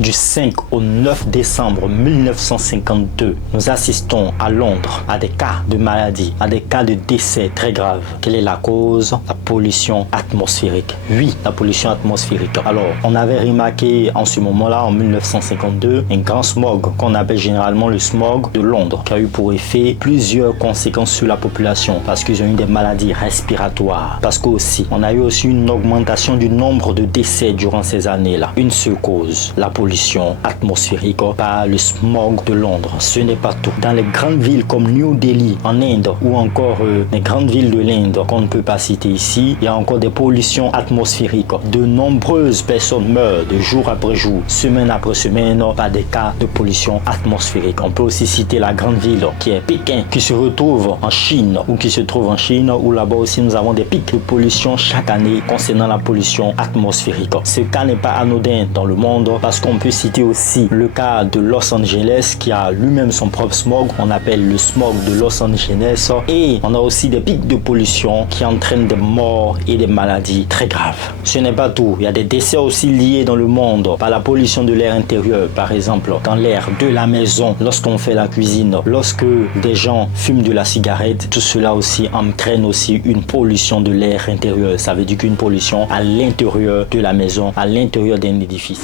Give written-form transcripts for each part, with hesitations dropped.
du 5 au 9 décembre 1952, nous assistons à Londres à des cas de maladie, à des cas de décès très graves. Quelle est la cause? La pollution atmosphérique. Oui, la pollution atmosphérique. Alors, on avait remarqué en ce moment-là, en 1952, un grand smog qu'on appelle généralement le smog de Londres, qui a eu pour effet plusieurs conséquences sur la population, parce qu'ils ont eu des maladies respiratoires, parce qu'aussi, on a eu aussi une augmentation du nombre de décès durant ces années-là. Une seule cause, la pollution atmosphérique par le smog de Londres. Ce n'est pas tout. Dans les grandes villes comme New Delhi en Inde ou encore les grandes villes de l'Inde qu'on ne peut pas citer ici, il y a encore des pollutions atmosphériques. De nombreuses personnes meurent de jour après jour, semaine après semaine par des cas de pollution atmosphérique. On peut aussi citer la grande ville qui est Pékin, qui se retrouve en Chine ou qui se trouve en Chine, où là-bas aussi nous avons des pics de pollution chaque année concernant la pollution atmosphérique. Ce cas n'est pas anodin dans le monde parce qu'on peut citer aussi le cas de Los Angeles qui a lui-même son propre smog, on appelle le smog de Los Angeles, et on a aussi des pics de pollution qui entraînent des morts et des maladies très graves. Ce n'est pas tout, il y a des décès aussi liés dans le monde par la pollution de l'air intérieur, par exemple dans l'air de la maison, lorsqu'on fait la cuisine, lorsque des gens fument de la cigarette, tout cela aussi entraîne aussi une pollution de l'air intérieur. Ça veut dire qu'une pollution à l'intérieur de la maison, à l'intérieur d'un édifice.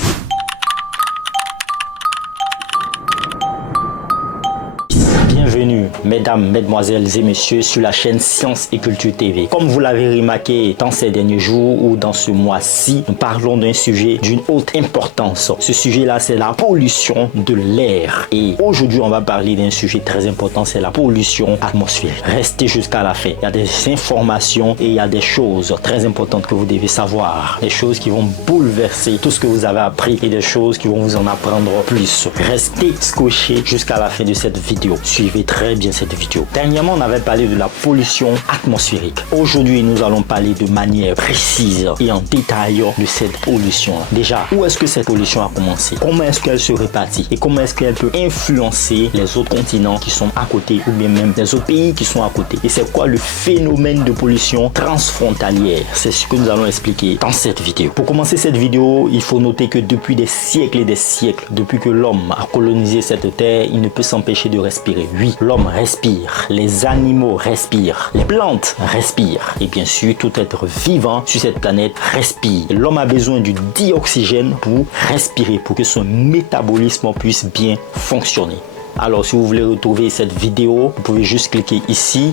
Bienvenue, mesdames, mesdemoiselles et messieurs, sur la chaîne Science et Culture TV. Comme vous l'avez remarqué dans ces derniers jours ou dans ce mois-ci, nous parlons d'un sujet d'une haute importance. Ce sujet-là, c'est la pollution de l'air. Et aujourd'hui, on va parler d'un sujet très important, c'est la pollution atmosphérique. Restez jusqu'à la fin. Il y a des informations et il y a des choses très importantes que vous devez savoir. Des choses qui vont bouleverser tout ce que vous avez appris et des choses qui vont vous en apprendre plus. Restez scotchés jusqu'à la fin de cette vidéo. Suivez très bien cette vidéo. Dernièrement, on avait parlé de la pollution atmosphérique. Aujourd'hui, nous allons parler de manière précise et en détail de cette pollution. Déjà, où est-ce que cette pollution a commencé? Comment est-ce qu'elle se répartit? Et comment est-ce qu'elle peut influencer les autres continents qui sont à côté ou bien même les autres pays qui sont à côté? Et c'est quoi le phénomène de pollution transfrontalière? C'est ce que nous allons expliquer dans cette vidéo. Pour commencer cette vidéo, il faut noter que depuis des siècles et des siècles, depuis que l'homme a colonisé cette terre, il ne peut s'empêcher de respirer. Oui, l'homme respire, les animaux respirent, les plantes respirent et bien sûr tout être vivant sur cette planète respire. L'homme a besoin du dioxygène pour respirer, pour que son métabolisme puisse bien fonctionner. Alors si vous voulez retrouver cette vidéo, vous pouvez juste cliquer ici,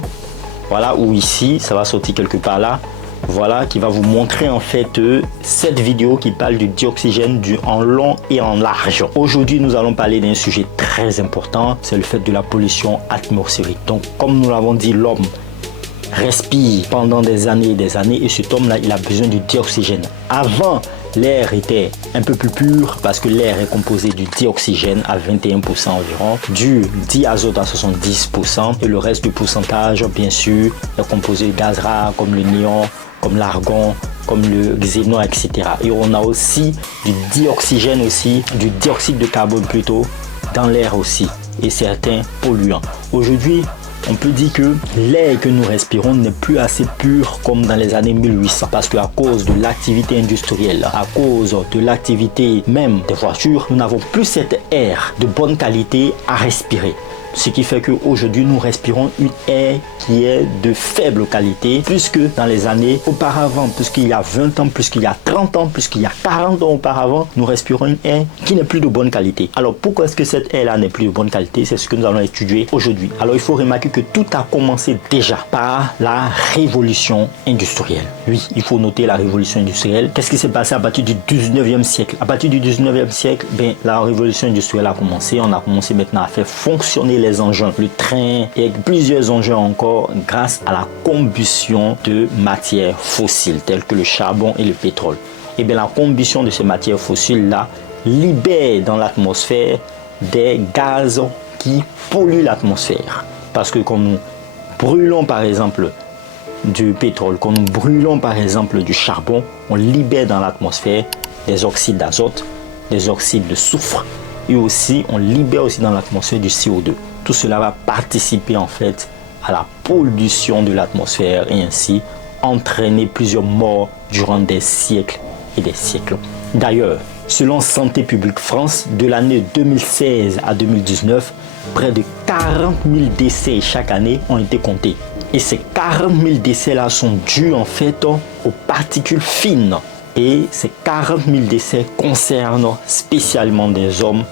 voilà, ou ici, ça va sortir quelque part là. Voilà, qui va vous montrer en fait cette vidéo qui parle du dioxygène en long et en large. Aujourd'hui, nous allons parler d'un sujet très important, c'est le fait de la pollution atmosphérique. Donc, comme nous l'avons dit, l'homme respire pendant des années et cet homme-là, il a besoin du dioxygène. Avant, l'air était un peu plus pur parce que l'air est composé du dioxygène à 21% environ, du diazote à 70% et le reste du pourcentage, bien sûr, est composé de gaz rares comme le néon, comme l'argon, comme le xénon, etc. Et on a aussi du dioxygène aussi, du dioxyde de carbone plutôt, dans l'air aussi et certains polluants. Aujourd'hui, on peut dire que l'air que nous respirons n'est plus assez pur comme dans les années 1800 parce qu'à cause de l'activité industrielle, à cause de l'activité même des voitures, nous n'avons plus cet air de bonne qualité à respirer. Ce qui fait qu'aujourd'hui, nous respirons une air qui est de faible qualité, plus que dans les années auparavant, puisqu'il y a 20 ans, puisqu'il y a 30 ans, puisqu'il y a 40 ans auparavant, nous respirons une air qui n'est plus de bonne qualité. Alors, pourquoi est-ce que cette air-là n'est plus de bonne qualité? C'est ce que nous allons étudier aujourd'hui. Alors, il faut remarquer que tout a commencé déjà par la révolution industrielle. Oui, il faut noter la révolution industrielle. Qu'est-ce qui s'est passé à partir du 19e siècle? À partir du 19e siècle, la révolution industrielle a commencé. On a commencé maintenant à faire fonctionner les engins, le train et plusieurs engins encore grâce à la combustion de matières fossiles telles que le charbon et le pétrole. Et bien la combustion de ces matières fossiles là libère dans l'atmosphère des gaz qui polluent l'atmosphère. Parce que quand nous brûlons par exemple du pétrole, quand nous brûlons par exemple du charbon, on libère dans l'atmosphère des oxydes d'azote, des oxydes de soufre et aussi on libère aussi dans l'atmosphère du CO2. Tout cela va participer en fait à la pollution de l'atmosphère et ainsi entraîner plusieurs morts durant des siècles et des siècles. D'ailleurs, Selon Santé publique France, de l'année 2016 à 2019, près de 40 000 décès chaque année ont été comptés. Et ces 40 000 décès-là sont dus en fait aux particules fines. Et ces 40 000 décès concernent spécialement des hommes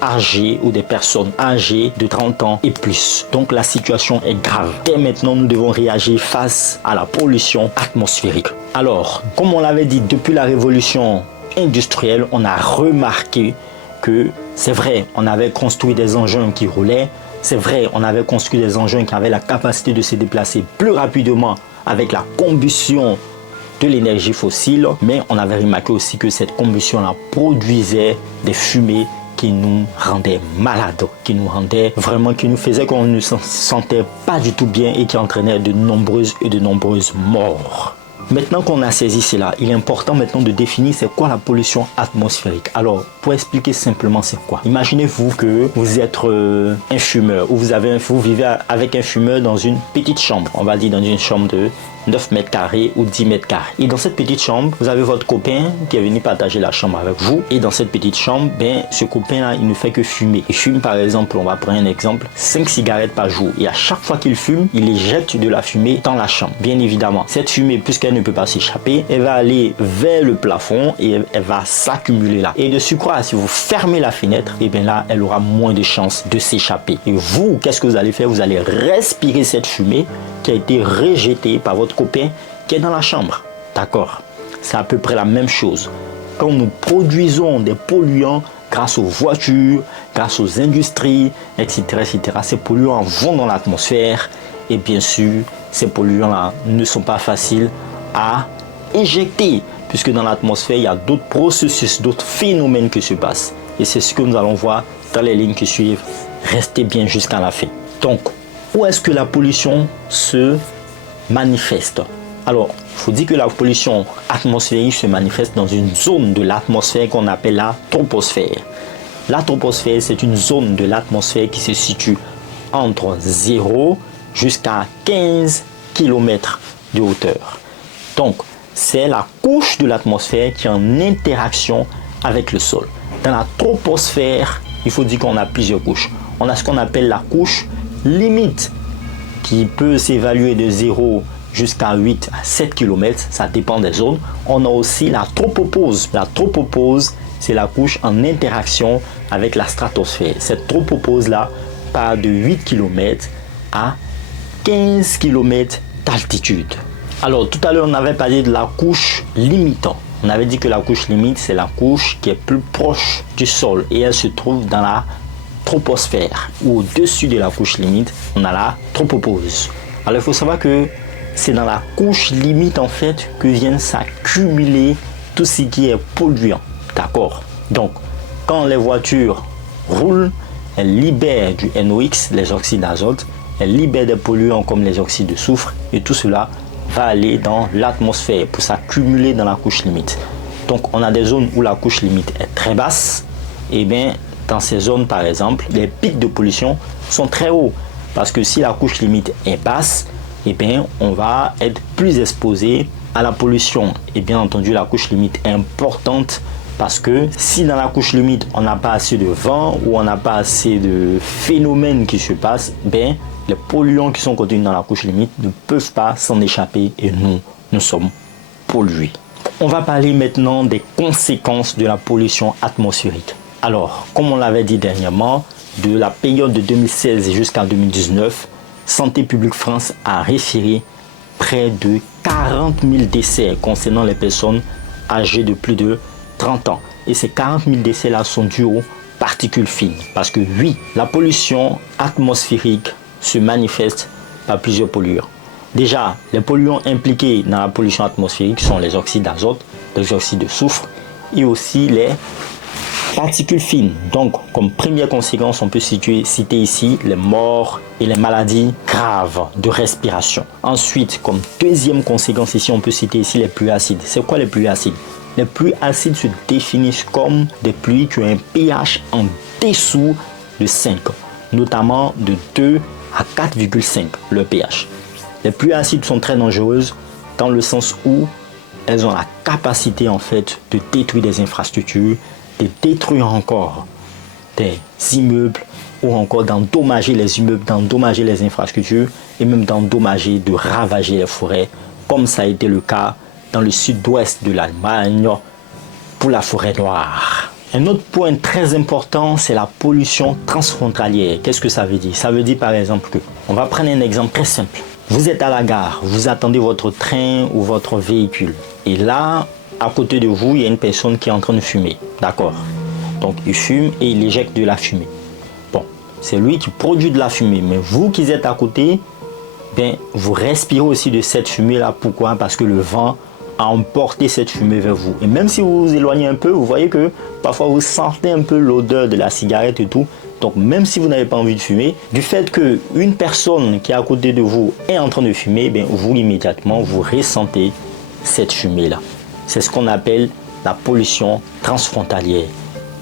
âgés ou des personnes âgées de 30 ans et plus. Donc la situation est grave. Dès maintenant, nous devons réagir face à la pollution atmosphérique. Alors, comme on l'avait dit, depuis la révolution industrielle, on a remarqué que c'est vrai, on avait construit des engins qui roulaient. C'est vrai, on avait construit des engins qui avaient la capacité de se déplacer plus rapidement avec la combustion de l'énergie fossile, mais on avait remarqué aussi que cette combustion-là produisait des fumées qui nous rendaient malades, qui nous rendaient vraiment, qui nous faisaient qu'on ne se sentait pas du tout bien et qui entraînait de nombreuses morts. Maintenant qu'on a saisi cela, il est important maintenant de définir c'est quoi la pollution atmosphérique. Alors, pour expliquer simplement c'est quoi. Imaginez-vous que vous êtes un fumeur ou vous vivez avec un fumeur dans une petite chambre. On va dire dans une chambre de 9 mètres carrés ou 10 mètres carrés. Et dans cette petite chambre, vous avez votre copain qui est venu partager la chambre avec vous. Et dans cette petite chambre, ce copain-là, il ne fait que fumer. Il fume par exemple, on va prendre un exemple, 5 cigarettes par jour. Et à chaque fois qu'il fume, il éjecte de la fumée dans la chambre. Bien évidemment, cette fumée, puisqu'elle ne peut pas s'échapper, elle va aller vers le plafond et elle va s'accumuler là. Et de surcroît, si vous fermez la fenêtre, et bien là, elle aura moins de chances de s'échapper. Et vous, qu'est-ce que vous allez faire? Vous allez respirer cette fumée qui a été rejetée par votre copain qui est dans la chambre. D'accord? C'est à peu près la même chose. Quand nous produisons des polluants grâce aux voitures, grâce aux industries, etc., ces polluants vont dans l'atmosphère et bien sûr, ces polluants-là ne sont pas faciles à éjecter puisque dans l'atmosphère, il y a d'autres processus, d'autres phénomènes qui se passent. Et c'est ce que nous allons voir dans les lignes qui suivent. Restez bien jusqu'à la fin. Donc, où est-ce que la pollution se manifeste? Alors, il faut dire que la pollution atmosphérique se manifeste dans une zone de l'atmosphère qu'on appelle la troposphère. La troposphère, c'est une zone de l'atmosphère qui se situe entre 0 jusqu'à 15 km de hauteur. Donc, c'est la couche de l'atmosphère qui est en interaction avec le sol. Dans la troposphère, il faut dire qu'on a plusieurs couches. On a ce qu'on appelle la couche limite qui peut s'évaluer de 0 jusqu'à 8 à 7 km, ça dépend des zones. On a aussi la tropopause. La tropopause, c'est la couche en interaction avec la stratosphère. Cette tropopause-là part de 8 km à 15 km d'altitude. Alors, tout à l'heure, on avait parlé de la couche limite. On avait dit que la couche limite, c'est la couche qui est plus proche du sol et elle se trouve dans la troposphère. Ou au-dessus de la couche limite, on a la tropopause. Alors, il faut savoir que c'est dans la couche limite, en fait, que viennent s'accumuler tout ce qui est polluant. D'accord? Donc, quand les voitures roulent, elles libèrent du NOx, les oxydes d'azote, elles libèrent des polluants comme les oxydes de soufre et tout cela va aller dans l'atmosphère pour s'accumuler dans la couche limite. Donc, on a des zones où la couche limite est très basse. Et bien, dans ces zones, par exemple, les pics de pollution sont très hauts. Parce que si la couche limite est basse, et bien, on va être plus exposé à la pollution. Et bien entendu, la couche limite est importante parce que si dans la couche limite, on n'a pas assez de vent ou on n'a pas assez de phénomènes qui se passent, bien, les polluants qui sont contenus dans la couche limite ne peuvent pas s'en échapper et nous sommes pollués. On va parler maintenant des conséquences de la pollution atmosphérique. Alors, comme on l'avait dit dernièrement, de la période de 2016 jusqu'à 2019, Santé publique France a référé près de 40 000 décès concernant les personnes âgées de plus de 30 ans. Et ces 40 000 décès-là sont dus aux particules fines. Parce que oui, la pollution atmosphérique se manifeste par plusieurs polluants. Déjà, les polluants impliqués dans la pollution atmosphérique sont les oxydes d'azote, les oxydes de soufre et aussi les particules fines. Donc, comme première conséquence, on peut citer ici les morts et les maladies graves de respiration. Ensuite, comme deuxième conséquence ici, on peut citer ici les pluies acides. C'est quoi les pluies acides? Les pluies acides se définissent comme des pluies qui ont un pH en dessous de 5, notamment de 2 à 4,5 le pH. Les pluies acides sont très dangereuses dans le sens où elles ont la capacité en fait de détruire des infrastructures, de détruire encore des immeubles ou encore d'endommager les immeubles, d'endommager les infrastructures et même d'endommager, de ravager les forêts, comme ça a été le cas dans le sud-ouest de l'Allemagne pour la forêt noire. Un autre point très important, c'est la pollution transfrontalière. Qu'est-ce que ça veut dire? Ça veut dire par exemple que, on va prendre un exemple très simple. Vous êtes à la gare, vous attendez votre train ou votre véhicule. Et là, à côté de vous, il y a une personne qui est en train de fumer. D'accord? Donc, il fume et il éjecte de la fumée. Bon, c'est lui qui produit de la fumée. Mais vous qui êtes à côté, ben, vous respirez aussi de cette fumée-là. Pourquoi? Parce que le vent a emporté cette fumée vers vous. Et même si vous vous éloignez un peu, vous voyez que parfois vous sentez un peu l'odeur de la cigarette et tout. Donc même si vous n'avez pas envie de fumer, du fait qu'une personne qui est à côté de vous est en train de fumer, ben, vous immédiatement vous ressentez cette fumée-là. C'est ce qu'on appelle la pollution transfrontalière.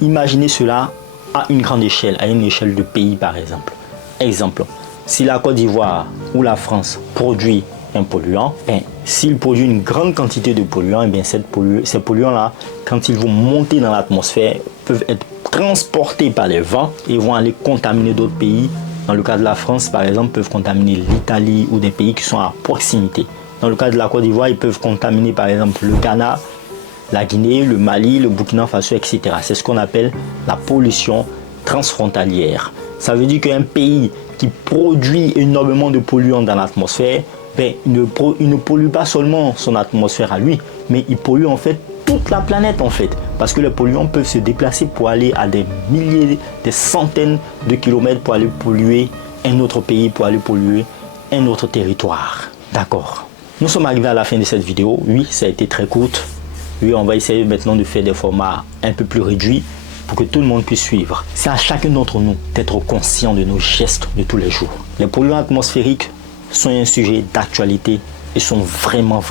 Imaginez cela à une grande échelle, à une échelle de pays par exemple. Exemple, si la Côte d'Ivoire ou la France produit un polluant, ben, s'il produit une grande quantité de polluants, ben, ces polluants-là, quand ils vont monter dans l'atmosphère, peuvent être transportés par les vents et vont aller contaminer d'autres pays. Dans le cas de la France, par exemple, peuvent contaminer l'Italie ou des pays qui sont à proximité. Dans le cas de la Côte d'Ivoire, ils peuvent contaminer par exemple le Ghana, la Guinée, le Mali, le Burkina Faso, etc. C'est ce qu'on appelle la pollution transfrontalière. Ça veut dire qu'un pays qui produit énormément de polluants dans l'atmosphère, ben, il ne pollue pas seulement son atmosphère à lui, mais il pollue en fait toute la planète en fait. Parce que les polluants peuvent se déplacer pour aller à des milliers, des centaines de kilomètres pour aller polluer un autre pays, pour aller polluer un autre territoire. D'accord. Nous sommes arrivés à la fin de cette vidéo. Oui, ça a été très courte. Oui, on va essayer maintenant de faire des formats un peu plus réduits pour que tout le monde puisse suivre. C'est à chacun d'entre nous d'être conscient de nos gestes de tous les jours. Les polluants atmosphériques sont un sujet d'actualité et sont vraiment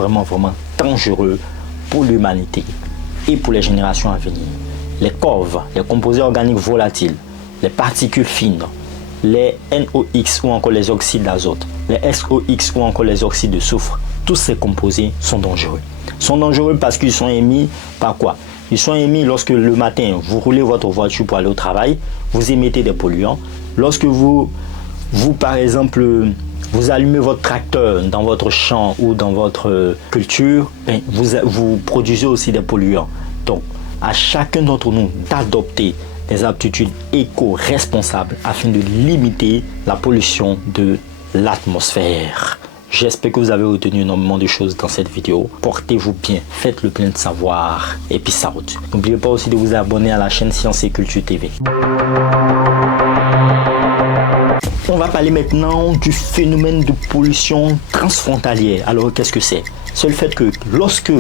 dangereux pour l'humanité et pour les générations à venir. Les corves, les composés organiques volatiles, les particules fines, les NOx ou encore les oxydes d'azote, les SOx ou encore les oxydes de soufre, tous ces composés sont dangereux. Ils sont dangereux parce qu'ils sont émis par quoi? Ils sont émis lorsque le matin, vous roulez votre voiture pour aller au travail, vous émettez des polluants. Lorsque vous par exemple, vous allumez votre tracteur dans votre champ ou dans votre culture, ben, vous produisez aussi des polluants. Donc, à chacun d'entre nous d'adopter des aptitudes éco-responsables afin de limiter la pollution de l'atmosphère. J'espère que vous avez retenu énormément de choses dans cette vidéo. Portez-vous bien, faites le plein de savoir et puis ça route. N'oubliez pas aussi de vous abonner à la chaîne Science et Culture TV. On va parler maintenant du phénomène de pollution transfrontalière. Alors qu'est-ce que c'est? C'est le fait que lorsque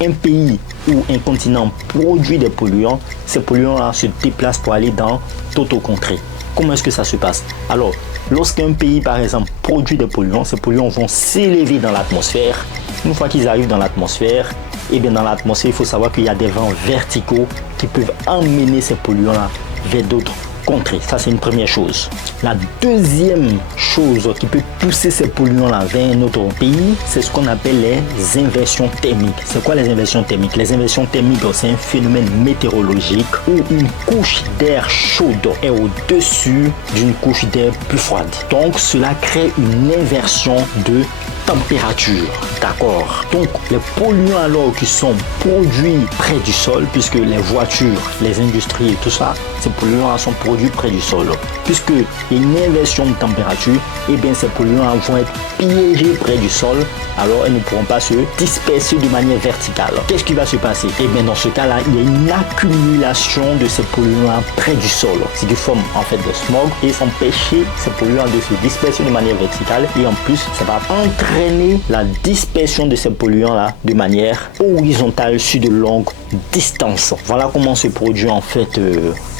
un pays ou un continent produit des polluants, ces polluants-là se déplacent pour aller dans d'autres contrées. Comment est-ce que ça se passe? Alors, lorsqu'un pays, par exemple, produit des polluants, ces polluants vont s'élever dans l'atmosphère. Une fois qu'ils arrivent dans l'atmosphère, et bien dans l'atmosphère, il faut savoir qu'il y a des vents verticaux qui peuvent emmener ces polluants-là vers d'autres contrées. Ça, c'est une première chose. La deuxième chose qui peut pousser ces polluants-là vers un autre pays, c'est ce qu'on appelle les inversions thermiques. C'est quoi les inversions thermiques? Les inversions thermiques, c'est un phénomène météorologique où une couche d'air chaude est au-dessus d'une couche d'air plus froide. Donc, cela crée une inversion de température. D'accord. Donc, les polluants alors qui sont produits près du sol, puisque les voitures, les industries et tout ça, ces polluants sont produits près du sol. Puisqu'il y a une inversion de température, et bien ces polluants vont être piégés près du sol, alors ils ne pourront pas se disperser de manière verticale. Qu'est-ce qui va se passer? Et bien dans ce cas-là, il y a une accumulation de ces polluants près du sol, ce qui forme en fait de smog et s'empêcher ces polluants de se disperser de manière verticale, et en plus ça va entraîner la dispersion de ces polluants là de manière horizontale sur de longues distances. Voilà comment se produit en fait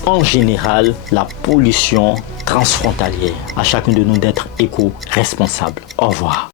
en général la pollution transfrontalière. À chacun de nous d'être éco-responsable. Au revoir.